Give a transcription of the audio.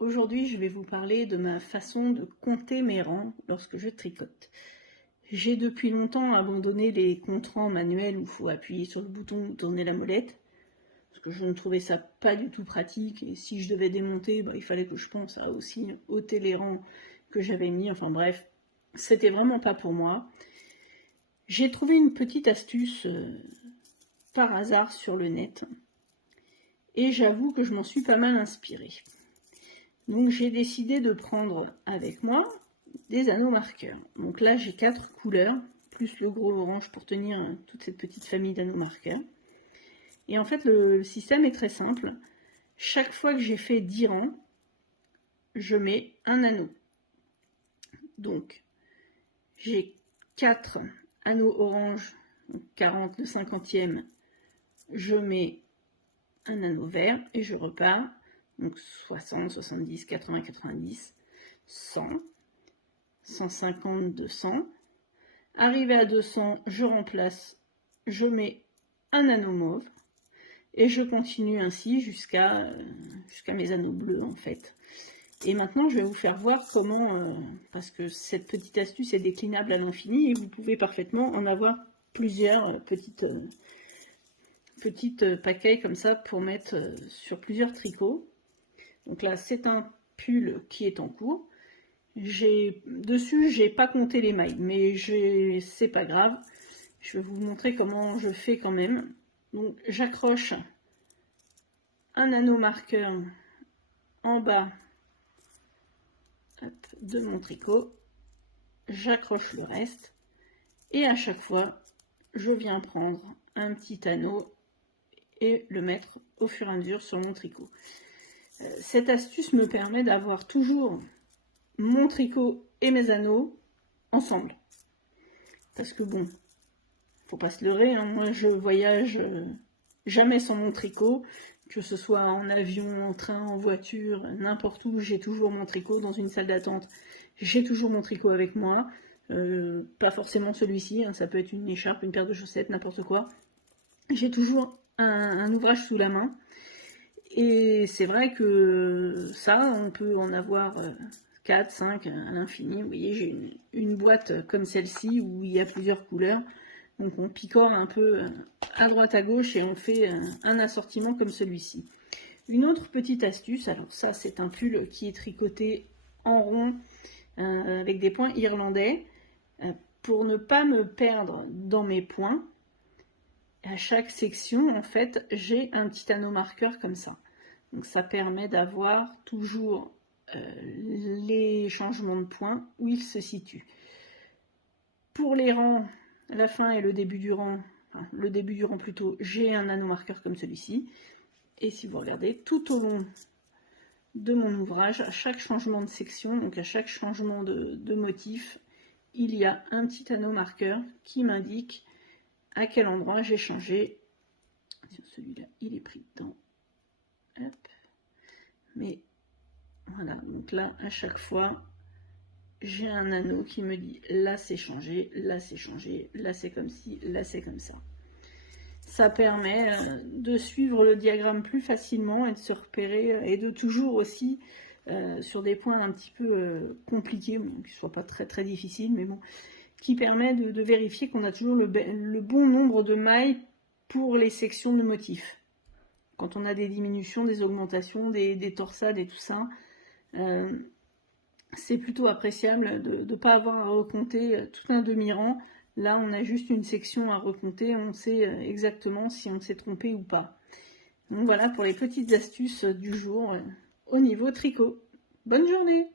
Aujourd'hui, je vais vous parler de ma façon de compter mes rangs lorsque je tricote. J'ai depuis longtemps abandonné les comptes-rangs manuels où il faut appuyer sur le bouton ou tourner la molette, parce que je ne trouvais ça pas du tout pratique, et si je devais démonter, il fallait que je pense à aussi ôter les rangs que j'avais mis, enfin bref, c'était vraiment pas pour moi. J'ai trouvé une petite astuce par hasard sur le net, et j'avoue que je m'en suis pas mal inspirée. Donc j'ai décidé de prendre avec moi des anneaux marqueurs. Donc là j'ai 4 couleurs, plus le gros orange pour tenir toute cette petite famille d'anneaux marqueurs. Et en fait le système est très simple. Chaque fois que j'ai fait 10 rangs, je mets un anneau. Donc j'ai 4 anneaux orange, 40, le 50e, je mets un anneau vert et je repars. Donc 60, 70, 80, 90, 100, 150, 200. Arrivé à 200, je remplace, je mets un anneau mauve et je continue ainsi jusqu'à mes anneaux bleus en fait. Et maintenant, je vais vous faire voir comment, parce que cette petite astuce est déclinable à l'infini et vous pouvez parfaitement en avoir plusieurs petites paquets comme ça pour mettre sur plusieurs tricots. Donc là, c'est un pull qui est en cours. Dessus, j'ai pas compté les mailles, mais c'est pas grave. Je vais vous montrer comment je fais quand même. Donc j'accroche un anneau marqueur en bas de mon tricot. J'accroche le reste. Et à chaque fois, je viens prendre un petit anneau et le mettre au fur et à mesure sur mon tricot. Cette astuce me permet d'avoir toujours mon tricot et mes anneaux ensemble. Parce que bon, faut pas se leurrer, hein, moi je voyage jamais sans mon tricot, que ce soit en avion, en train, en voiture, n'importe où, j'ai toujours mon tricot. Dans une salle d'attente, j'ai toujours mon tricot avec moi. Pas forcément celui-ci, hein, ça peut être une écharpe, une paire de chaussettes, n'importe quoi. J'ai toujours un ouvrage sous la main. Et c'est vrai que ça, on peut en avoir 4, 5 à l'infini. Vous voyez, j'ai une boîte comme celle-ci où il y a plusieurs couleurs. Donc on picore un peu à droite à gauche et on fait un assortiment comme celui-ci. Une autre petite astuce, alors ça c'est un pull qui est tricoté en rond avec des points irlandais. Pour ne pas me perdre dans mes points, à chaque section en fait j'ai un petit anneau marqueur comme ça. Donc ça permet d'avoir toujours les changements de points où ils se situent. Pour les rangs, la fin et le début du rang, enfin, le début du rang plutôt, j'ai un anneau marqueur comme celui-ci. Et si vous regardez, tout au long de mon ouvrage, à chaque changement de section, donc à chaque changement de motif, il y a un petit anneau marqueur qui m'indique à quel endroit j'ai changé. Celui-là, il est pris dedans. Hop. Mais voilà, donc là, à chaque fois, j'ai un anneau qui me dit là c'est changé, là c'est changé, là c'est comme ci, là c'est comme ça. Ça permet de suivre le diagramme plus facilement et de se repérer et de toujours aussi sur des points un petit peu compliqués, bon, qui ne soient pas très très difficiles, mais bon, qui permet de vérifier qu'on a toujours le bon nombre de mailles pour les sections de motifs. Quand on a des diminutions, des augmentations, des torsades et tout ça, c'est plutôt appréciable de ne pas avoir à recompter tout un demi-rang. Là, on a juste une section à recompter, on sait exactement si on s'est trompé ou pas. Donc voilà pour les petites astuces du jour au niveau tricot. Bonne journée!